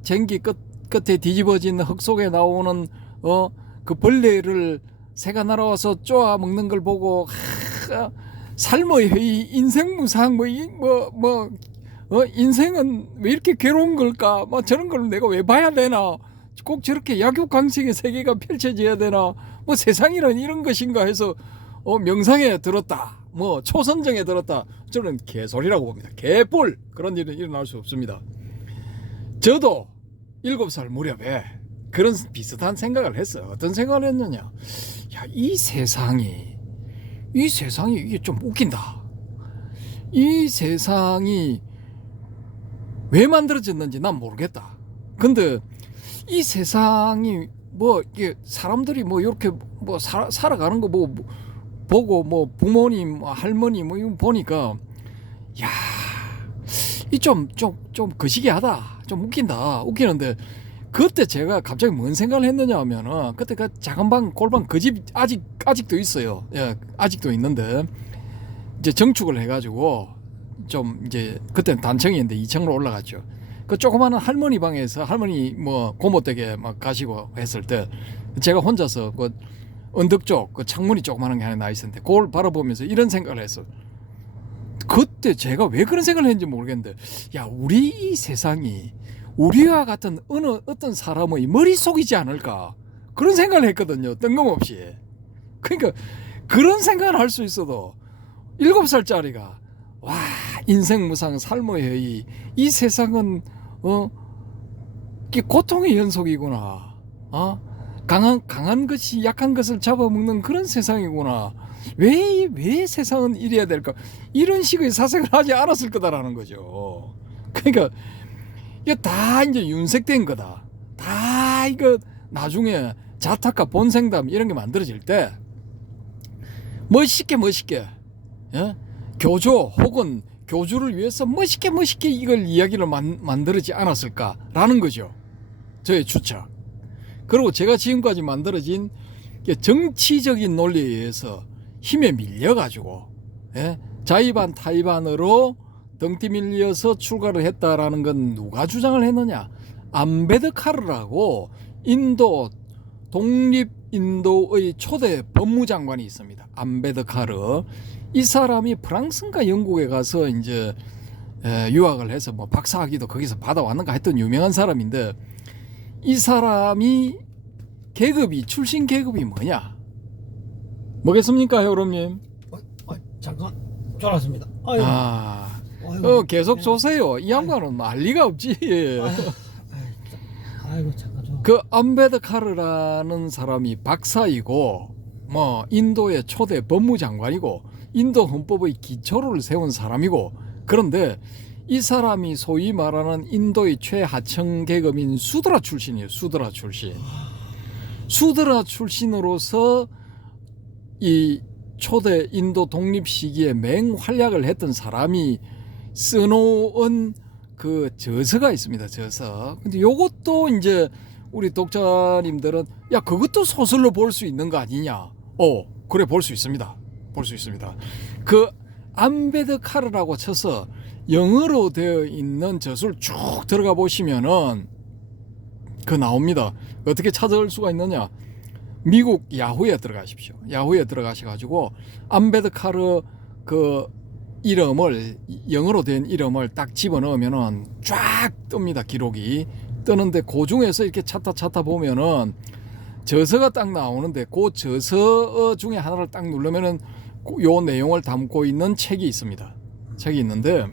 끝에 뒤집어진 흙 속에 나오는 그 벌레를 새가 날아와서 쪼아 먹는 걸 보고 삶의 회의, 인생 무상, 인생은 왜 이렇게 괴로운 걸까? 뭐 저런 걸 내가 왜 봐야 되나? 꼭 저렇게 약육강식의 세계가 펼쳐져야 되나? 뭐 세상이란 이런 것인가 해서 명상에 들었다. 뭐 초선정에 들었다. 저는 개소리라고 봅니다. 개뿔. 그런 일은 일어날 수 없습니다. 저도 7살 무렵에 그런 비슷한 생각을 했어요. 어떤 생각을 했느냐? 야, 이 세상이 이게 좀 웃긴다. 이 세상이 왜 만들어졌는지 난 모르겠다. 근데 이 세상이 뭐 이게 사람들이 뭐 이렇게 뭐 살아가는 거 뭐 보고 뭐 부모님, 할머니 뭐 이거 보니까 야, 이 좀 거시기하다. 좀 웃기는데 그때 제가 갑자기 뭔 생각을 했느냐 하면은 그때 그 작은 방 골방 그 집 아직도 있어요. 예, 아직도 있는데 이제 정축을 해가지고 좀 이제 그때는 단층이었는데 2층으로 올라갔죠. 그 조그마한 할머니 방에서 할머니 뭐 고모 댁에 막 가시고 했을 때 제가 혼자서 그 언덕 쪽 그 창문이 조그마한 게 하나 나 있었는데 그걸 바라보면서 이런 생각을 했어. 그때 제가 왜 그런 생각을 했는지 모르겠는데 야, 우리 이 세상이 우리와 같은 어떤 사람의 머릿속이지 않을까 그런 생각을 했거든요. 뜬금없이. 그러니까 그런 생각을 할 수 있어도 7살짜리가 와, 인생 무상 삶의 회의, 이 세상은 이게 고통의 연속이구나. 강한 것이 약한 것을 잡아먹는 그런 세상이구나. 왜 세상은 이래야 될까? 이런 식의 사색을 하지 않았을 거다라는 거죠. 그러니까 이게 다 이제 윤색된 거다. 다 이거 나중에 자타카 본생담 이런 게 만들어질 때 멋있게 교조 혹은 교주를 위해서 멋있게 이걸 이야기를 만들어지 않았을까라는 거죠. 저의 추측. 그리고 제가 지금까지 만들어진 정치적인 논리에 의해서 힘에 밀려가지고 자의반 타의반으로 덩티 밀려서 출가를 했다라는 건 누가 주장을 했느냐? 암베드카르라고 독립 인도의 초대 법무장관이 있습니다. 암베드카르. 이 사람이 프랑스인가 영국에 가서 이제 유학을 해서 뭐 박사학위도 거기서 받아왔는가 했던 유명한 사람인데 이 사람이 출신 계급이 뭐냐? 뭐겠습니까, 여러분님? 잠깐 졸았습니다. 계속 조세요. 이 양반은 난리가 없지. 아이고 잠깐 좀. 그 암베드카르라는 사람이 박사이고 뭐 인도의 초대 법무장관이고 인도 헌법의 기초를 세운 사람이고 그런데 이 사람이 소위 말하는 인도의 최하층 계급인 수드라 출신이에요. 수드라 출신으로서 이 초대 인도 독립 시기에 맹활약을 했던 사람이 써놓은 그 저서가 있습니다. 저서. 근데 요것도 이제 우리 독자님들은 야, 그것도 소설로 볼 수 있는 거 아니냐? 그래, 볼 수 있습니다. 그 암베드카르라고 쳐서 영어로 되어 있는 저서를 쭉 들어가 보시면은 그 나옵니다. 어떻게 찾을 수가 있느냐? 미국 야후에 들어가십시오. 야후에 들어가셔가지고 암베드카르 그 이름을 영어로 된 이름을 딱 집어넣으면은 쫙 뜹니다. 기록이 뜨는데 그 중에서 이렇게 찾다 보면은 저서가 딱 나오는데 그 저서 중에 하나를 딱 누르면은 요 내용을 담고 있는 책이 있습니다. 책이 있는데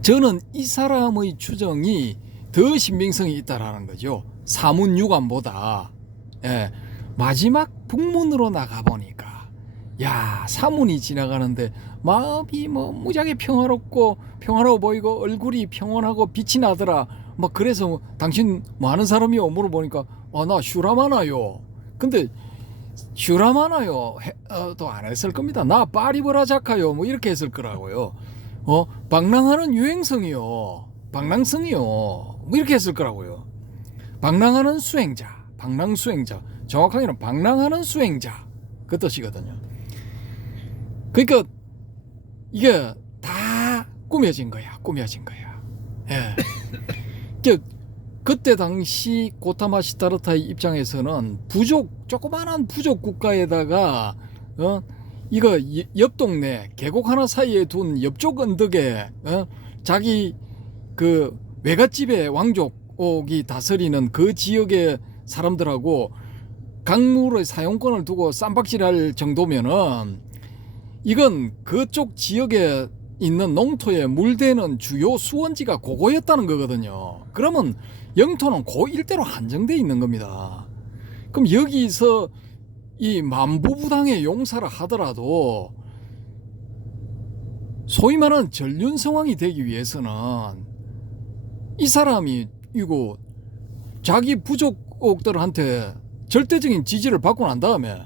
저는 이 사람의 추정이 더 신빙성이 있다라는 거죠. 사문유관보다. 예, 마지막 북문으로 나가 보니까 야, 사문이 지나가는데 마음이 뭐 무지하게 평화로워 보이고 얼굴이 평온하고 빛이 나더라. 막 그래서 당신 뭐 하는 사람이요? 물어보니까 나 슈라마나요. 근데 슈라마나요 또 안 했을 겁니다. 나 파리브라자카요 뭐 이렇게 했을 거라고요. 방랑하는 유행성이요, 방랑성이요 뭐 이렇게 했을 거라고요. 방랑하는 수행자, 방랑수행자, 정확하게는 방랑하는 수행자 그 뜻이거든요. 그러니까 이게 다 꾸며진 거야. 예. 그때 당시 고타마 시타르타의 입장에서는 조그마한 부족 국가에다가 이거 옆 동네 계곡 하나 사이에 둔 옆쪽 언덕에 자기 그 외갓집의 왕족이 다스리는 그 지역의 사람들하고 강물의 사용권을 두고 쌈박질할 정도면은 이건 그쪽 지역에 있는 농토에 물대는 주요 수원지가 그거였다는 거거든요. 그러면 영토는 그 일대로 한정되어 있는 겁니다. 그럼 여기서 이 만부부당의 용사를 하더라도 소위 말하는 전륜 상황이 되기 위해서는 이 사람이 이거 자기 부족들한테 절대적인 지지를 받고 난 다음에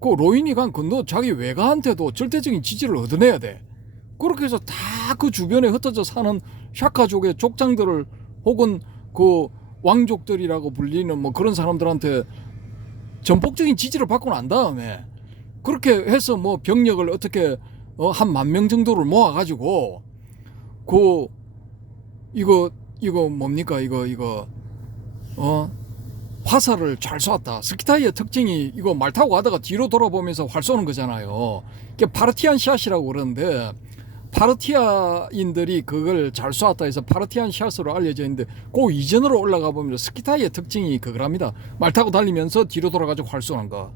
그 로인이 간 건너 자기 외가한테도 절대적인 지지를 얻어내야 돼. 그렇게 해서 다 그 주변에 흩어져 사는 샤카족의 족장들을 혹은 그 왕족들이라고 불리는 뭐 그런 사람들한테 전폭적인 지지를 받고 난 다음에 그렇게 해서 뭐 병력을 어떻게 한 10,000명 정도를 모아가지고 이거 뭡니까 이거 화살을 잘 쏘았다. 스키타이의 특징이 이거 말 타고 가다가 뒤로 돌아보면서 활 쏘는 거잖아요. 이게 파르티안 샷이라고 그러는데 파르티아인들이 그걸 잘 쏘았다 해서 파르티안 샷으로 알려져 있는데 그 이전으로 올라가 보면 스키타이의 특징이 그거랍니다. 말 타고 달리면서 뒤로 돌아가지고 활 쏘는 거.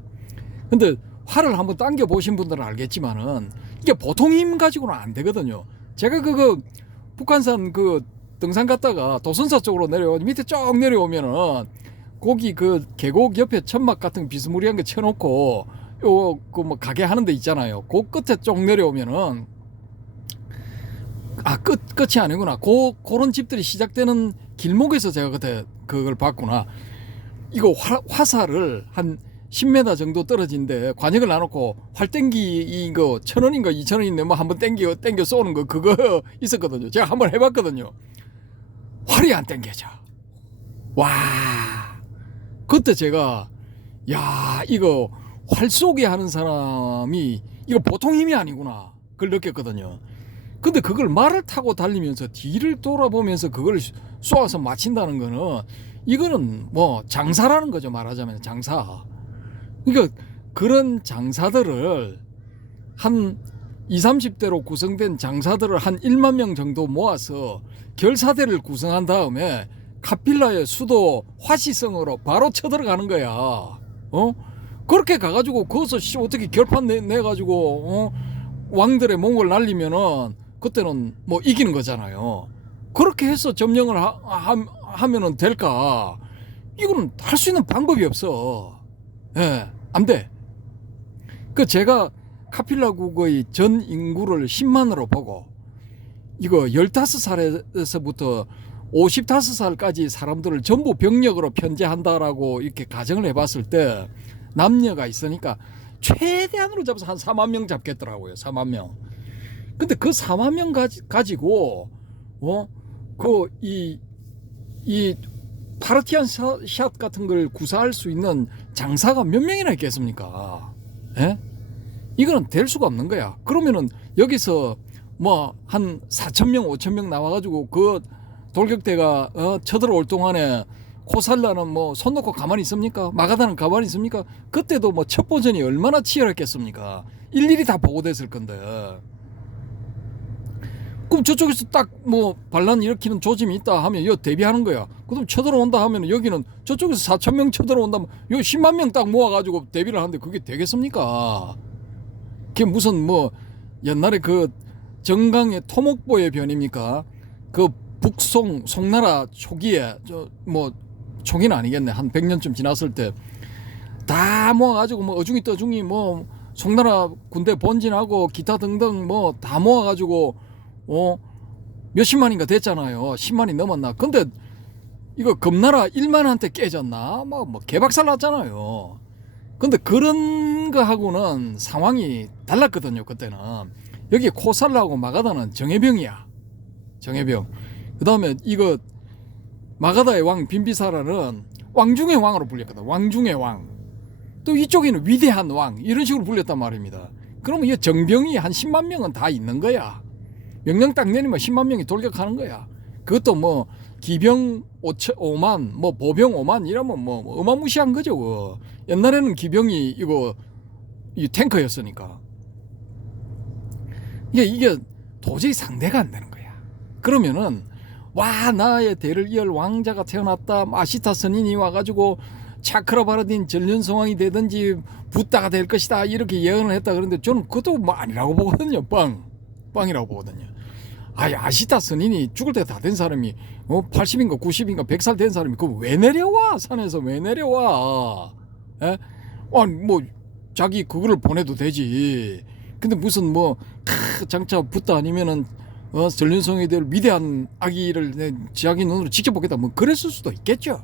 근데 활을 한번 당겨 보신 분들은 알겠지만은 이게 보통 힘 가지고는 안 되거든요. 제가 북한산 그 등산 갔다가 도선사 쪽으로 밑에 쭉 내려오면은 거기 그 계곡 옆에 천막 같은 비스무리한 거 쳐놓고 그 뭐 가게 하는 데 있잖아요. 그 끝에 쭉 내려오면은 끝이 아니구나. 그런 집들이 시작되는 길목에서 제가 그때 그걸 봤구나. 이거 화살을 한 10m 정도 떨어진데 관역을 놔놓고 활땡기 이거 1,000원인가 2,000원인데 뭐 한번 땡겨 쏘는 거 그거 있었거든요. 제가 한번 해봤거든요. 활이 안 땡겨져. 와, 그때 제가 야 이거 활 쏘게 하는 사람이 이거 보통 힘이 아니구나 그걸 느꼈거든요. 근데 그걸 말을 타고 달리면서 뒤를 돌아보면서 그걸 쏘아서 맞힌다는 거는 이거는 뭐 장사라는 거죠. 말하자면 장사. 그러니까 그런 장사들을 한 20, 30대로 구성된 장사들을 한 1만 명 정도 모아서 결사대를 구성한 다음에 카필라의 수도 화시성으로 바로 쳐들어가는 거야. 그렇게 가가지고 거기서 어떻게 결판 내가지고 왕들의 몽골 날리면은 그때는 뭐 이기는 거잖아요. 그렇게 해서 점령을 하면은 될까? 이거는 할 수 있는 방법이 없어. 예, 안 돼. 제가 카필라국의 전 인구를 10만으로 보고 이거 15살에서부터 55살까지 사람들을 전부 병력으로 편제한다라고 이렇게 가정을 해봤을 때 남녀가 있으니까 최대한으로 잡아서 한 4만 명 잡겠더라고요. 4만 명. 근데 그 4만 명 가지고 이 파르티안 샷 같은 걸 구사할 수 있는 장사가 몇 명이나 있겠습니까? 예? 이거는 될 수가 없는 거야. 그러면은 여기서 뭐 한 4,000명, 5,000명 나와가지고 그 돌격대가 쳐들어올 동안에 코살라는 뭐 손 놓고 가만히 있습니까? 마가다는 가만히 있습니까? 그때도 뭐 첩보전이 얼마나 치열했겠습니까? 일일이 다 보고됐을 건데. 그럼 저쪽에서 딱 뭐 반란 일으키는 조짐이 있다 하면 여 대비하는 거야. 그럼 쳐들어온다 하면 여기는 저쪽에서 4,000명 쳐들어온다면 요 10만 명 딱 모아가지고 대비를 하는데 그게 되겠습니까? 그게 무슨 뭐 옛날에 그 정강의 토목보의 변입니까? 그 북송 송나라 초기에 저 뭐 초기는 아니겠네, 한 100년쯤 지났을 때 다 모아가지고 뭐 어중이 떠중이 뭐 송나라 군대 본진하고 기타 등등 뭐 다 모아가지고 몇십만인가 됐잖아요. 10만이 넘었나. 근데 이거 금나라 1만한테 깨졌나 뭐 개박살 났잖아요. 근데 그런 거하고는 상황이 달랐거든요. 그때는 여기 코살라하고 마가다는 정예병이야. 정예병. 그 다음에 이거 마가다의 왕 빈비사라는 왕중의 왕으로 불렸거든. 왕중의 왕. 또 이쪽에는 위대한 왕 이런 식으로 불렸단 말입니다. 그러면 이 정병이 한 10만 명은 다 있는 거야. 명령 딱 내리면 10만 명이 돌격하는 거야. 그것도 뭐 기병 5만 뭐 보병 5만 이러면 뭐 어마무시한 거죠. 옛날에는 기병이 이 탱커였으니까. 이게 도저히 상대가 안 되는 거야. 그러면은 와, 나의 대를 이을 왕자가 태어났다. 아시타 선인이 와가지고 차크라바라딘 전륜성왕이 되든지 붓다가 될 것이다 이렇게 예언을 했다. 그런데 저는 그것도 뭐 아니라고 보거든요. 빵이라고 보거든요. 아시타 선인이 죽을 때 다 된 사람이 80인가 90인가 100살 된 사람이 그거 왜 내려와? 산에서 왜 내려와? 에? 아니 뭐 자기 그거를 보내도 되지. 근데 무슨 뭐 장차 붓다 아니면은 전륜성이 될 위대한 아기를 자기 눈으로 직접 보겠다 뭐 그랬을 수도 있겠죠.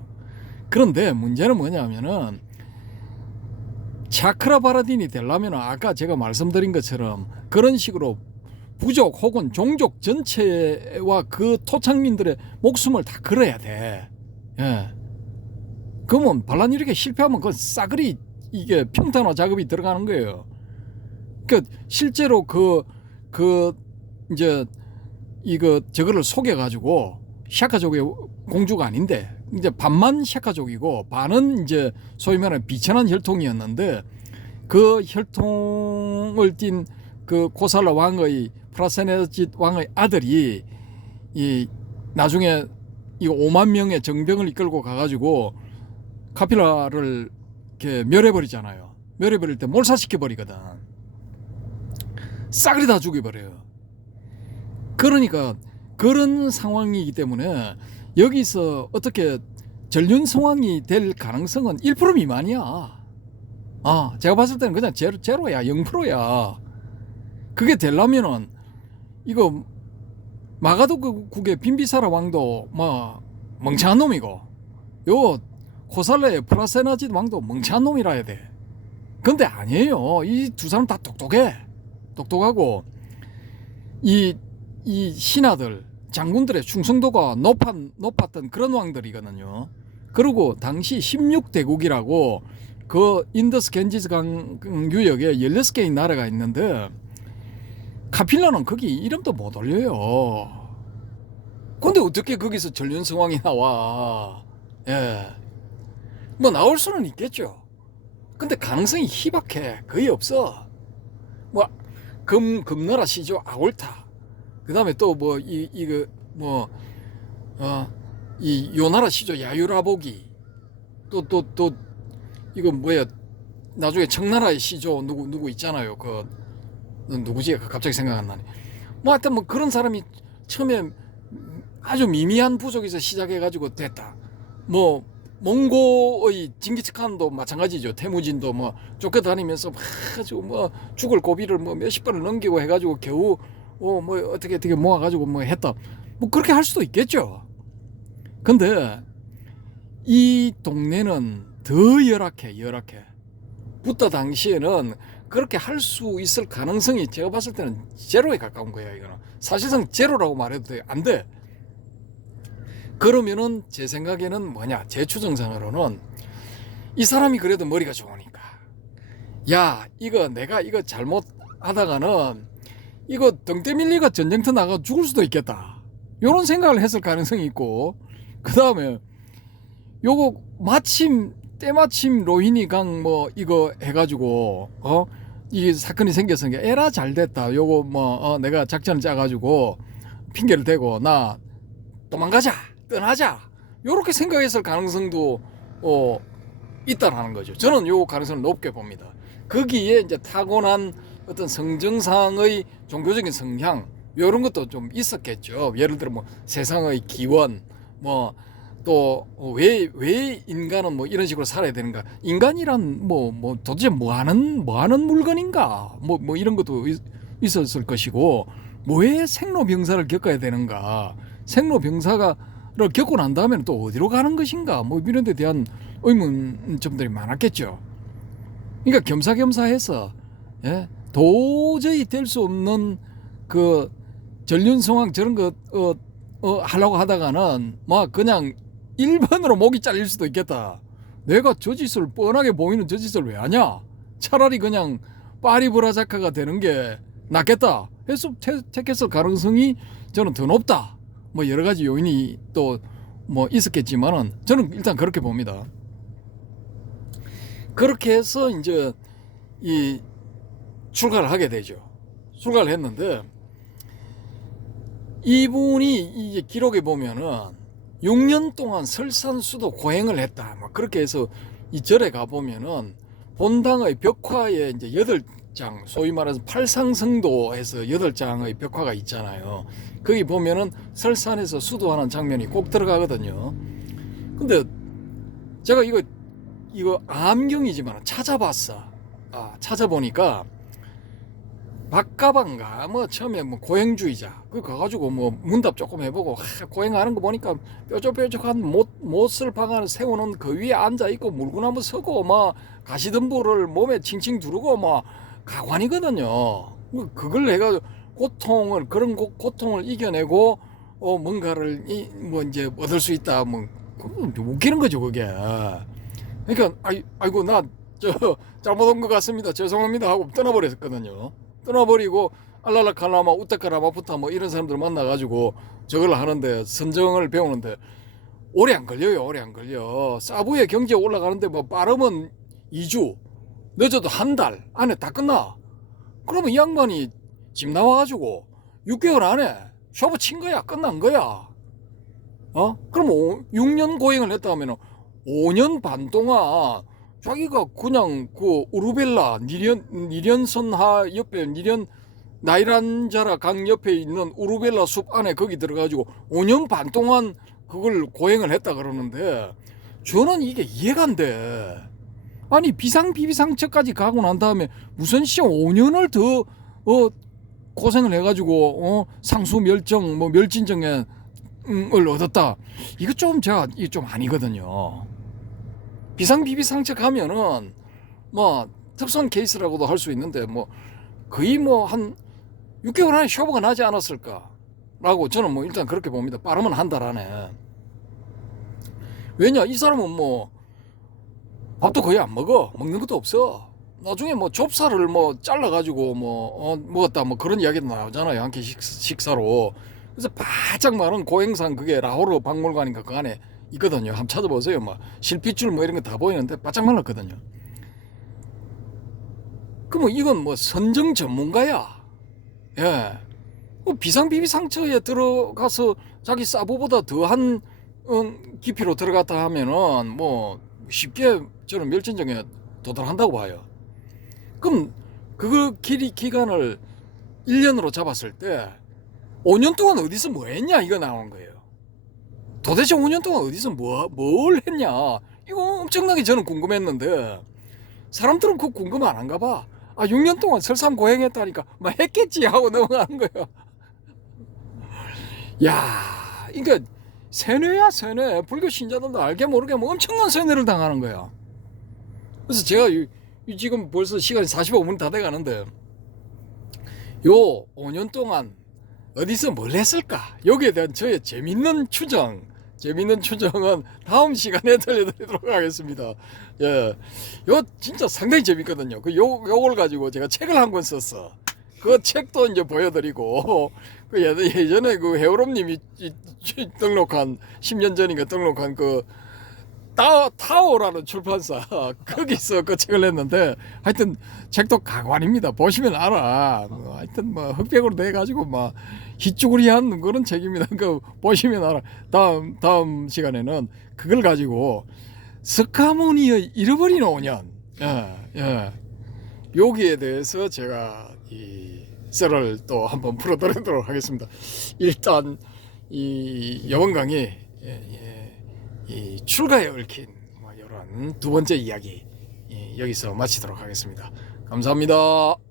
그런데 문제는 뭐냐면은 차크라바라딘이 되려면 아까 제가 말씀드린 것처럼 그런 식으로 부족 혹은 종족 전체와 그 토착민들의 목숨을 다 걸어야 돼. 예. 그러면 반란 이렇게 실패하면 그 싸그리 이게 평탄화 작업이 들어가는 거예요. 그 실제로 이제 저거를 속여가지고 샤카족의 공주가 아닌데 이제 반만 샤카족이고 반은 이제 소위 말하는 비천한 혈통이었는데 그 혈통을 띤 그 코살라 왕의 프라세네짓 왕의 아들이 나중에 이 5만 명의 정병을 이끌고 가가지고 카필라를 이렇게 멸해버리잖아요. 멸해버릴 때 몰살시켜버리거든. 싸그리 다 죽여버려요. 그러니까 그런 상황이기 때문에 여기서 어떻게 전륜성왕이 될 가능성은 1% 미만이야. 제가 봤을 때는 그냥 제로야. 0%야. 그게 되려면은 이거 마가도국의 빈비사라 왕도 뭐 멍청한 놈이고 요 코살레의 프라세나짓 왕도 멍청한 놈이라 해야 돼. 근데 아니에요. 이 두 사람 다 똑똑하고 이 신하들 장군들의 충성도가 높았던 그런 왕들이거든요. 그리고 당시 16대국이라고 그 인더스 겐지스 강 유역에 16개의 나라가 있는데 카필라는 거기 이름도 못 올려요. 근데 어떻게 거기서 전륜성왕이 나와? 예. 뭐 나올 수는 있겠죠. 근데 가능성이 희박해. 거의 없어. 뭐 금나라 시조 아골타. 그다음에 또 뭐 이 요나라 시조 야유라보기. 또 이거 뭐야? 나중에 청나라의 시조 누구 있잖아요. 누구지? 갑자기 생각 안 나네. 뭐 하여튼 뭐 그런 사람이 처음에 아주 미미한 부족에서 시작해가지고 됐다. 뭐 몽고의 징기스칸도 마찬가지죠. 태무진도 뭐 쫓겨다니면서 아주 뭐 죽을 고비를 뭐 몇십 번을 넘기고 해가지고 겨우 뭐 어떻게 모아가지고 뭐 했다. 뭐 그렇게 할 수도 있겠죠. 근데 이 동네는 더 열악해. 붓다 당시에는 그렇게 할 수 있을 가능성이 제가 봤을 때는 제로에 가까운 거야. 이거는 사실상 제로라고 말해도 돼. 안 돼. 그러면은 제 생각에는 뭐냐, 제 추정상으로는 이 사람이 그래도 머리가 좋으니까 야 내가 이거 잘못하다가는 이거 등대 밀리가 전쟁터 나가 죽을 수도 있겠다, 이런 생각을 했을 가능성이 있고, 그 다음에 요거 마침 때마침 로히니 강 뭐 이거 해가지고 이게 사건이 생겼으니까 에라 잘 됐다. 요거 뭐 내가 작전을 짜가지고 핑계를 대고 나 도망가자 떠나자 요렇게 생각했을 가능성도 있다라는 거죠. 저는 요 가능성을 높게 봅니다. 거기에 이제 타고난 어떤 성정상의 종교적인 성향 이런 것도 좀 있었겠죠. 예를 들어 뭐 세상의 기원 뭐 또 왜 인간은 뭐 이런 식으로 살아야 되는가? 인간이란 뭐 도대체 뭐 하는 물건인가? 뭐 이런 것도 있었을 것이고 왜 생로병사를 겪어야 되는가? 생로병사를 겪고 난 다음에는 또 어디로 가는 것인가? 뭐 이런 데 대한 의문점들이 많았겠죠. 그러니까 겸사겸사해서 도저히 될 수 없는 그 전륜성왕 저런 거 하려고 하다가는 막 그냥 1번으로 목이 잘릴 수도 있겠다. 내가 저 짓을 뻔하게 보이는 저 짓을 왜 하냐? 차라리 그냥 파리브라자카가 되는 게 낫겠다 해서 택했을 가능성이 저는 더 높다. 뭐 여러 가지 요인이 또 뭐 있었겠지만은 저는 일단 그렇게 봅니다. 그렇게 해서 이제 이 출가를 하게 되죠. 출가를 했는데 이분이 이제 기록에 보면은 6년 동안 설산수도 고행을 했다. 뭐 그렇게 해서 이 절에 가 보면은 본당의 벽화에 이제 8장, 소위 말해서 팔상성도에서 8장의 벽화가 있잖아요. 거기 보면은 설산에서 수도하는 장면이 꼭 들어가거든요. 근데 제가 이거 암경이지만 찾아봤어. 찾아보니까 박가방가 뭐 처음에 뭐 고행주의자 그 가가지고 뭐 문답 조금 해보고 고행하는 거 보니까 뾰족뾰족한 못을 박아 세우는 그 위에 앉아 있고 물구나무 서고 막 가시덤불을 몸에 칭칭 두르고 막 가관이거든요. 그걸 해가지고 그런 고통을 이겨내고 뭔가를 뭐 이제 얻을 수 있다. 뭐 웃기는 거죠 그게. 그러니까 아이고 나 잘못 온 것 같습니다. 죄송합니다 하고 떠나버렸거든요. 떠나버리고 알랄라칼라마 우타카라마푸타 뭐 이런 사람들 만나가지고 저걸 하는데 선정을 배우는데 오래 안 걸려. 사부의 경제 올라가는데 뭐 빠르면 2주 늦어도 한 달 안에 다 끝나. 그러면 이 양반이 집 나와가지고 6개월 안에 쇼부 친 거야. 끝난 거야. 그럼 6년 고행을 했다 하면 5년 반 동안 자기가 그냥 그 우르벨라 니련선하 옆에 나이란자라 강 옆에 있는 우르벨라 숲 안에 거기 들어가지고 5년 반 동안 그걸 고행을 했다 그러는데 저는 이게 이해가 안 돼. 아니 비상비비상처까지 가고 난 다음에 무슨 시험 5년을 더 고생을 해가지고 상수멸정 뭐 멸진정을 얻었다. 이거 좀 제가 이게 좀 아니거든요. 비상비비상처 가면은 뭐 특수한 케이스라고도 할 수 있는데 뭐 거의 뭐 한 6개월 안에 쇼부가 나지 않았을까 라고 저는 뭐 일단 그렇게 봅니다. 빠르면 한 달 안에. 왜냐 이 사람은 뭐 밥도 거의 안 먹는 것도 없어. 나중에 뭐 좁쌀을 뭐 잘라가지고 뭐 먹었다 뭐 그런 이야기도 나오잖아요. 한 끼 식사로. 그래서 바짝 마른 고행산 그게 라호르 박물관인가 그 안에 있거든요. 한번 찾아보세요. 막 실핏줄 뭐 이런 거 다 보이는데 바짝 말랐거든요. 그럼 이건 뭐 선정 전문가야. 예. 비상비비상처에 들어가서 자기 사부보다 더한 깊이로 들어갔다 하면은 뭐 쉽게 저는 멸진정에 도달한다고 봐요. 그럼 그 기간을 1년으로 잡았을 때 5년 동안 어디서 뭐 했냐 이거 나오는 거예요. 도대체 5년 동안 어디서 뭘 했냐 이거 엄청나게 저는 궁금했는데 사람들은 그거 궁금 안 한가 봐. 6년 동안 설상 고행했다니까 막 했겠지 하고 넘어가는 거예요. 야, 그러니까 세뇌야 세뇌. 불교 신자들도 알게 모르게 뭐 엄청난 세뇌를 당하는 거야. 그래서 제가 지금 벌써 시간이 45분 다 돼가는데 요 5년 동안 어디서 뭘 했을까? 여기에 대한 저의 재밌는 추정은 다음 시간에 들려드리도록 하겠습니다. 예, 요 진짜 상당히 재밌거든요. 요걸 가지고 제가 책을 한 권 썼어. 그 책도 이제 보여드리고 그 예전에 그 해오롬님이 등록한 10년 전인가 등록한 그 타오라는 출판사 거기서 그 책을 냈는데 하여튼 책도 가관입니다. 보시면 알아. 뭐 하여튼 뭐 흑백으로 돼 가지고 막 희쭈구리한 그런 책입니다. 그 보시면 알아. 다음 시간에는 그걸 가지고 스카모니의 잃어버린 5년 여기에 대해서 제가 이 썰을 또 한번 풀어드리도록 하겠습니다. 일단 이 이번 강의 이 출가에 얽힌 이런 두 번째 이야기 여기서 마치도록 하겠습니다. 감사합니다.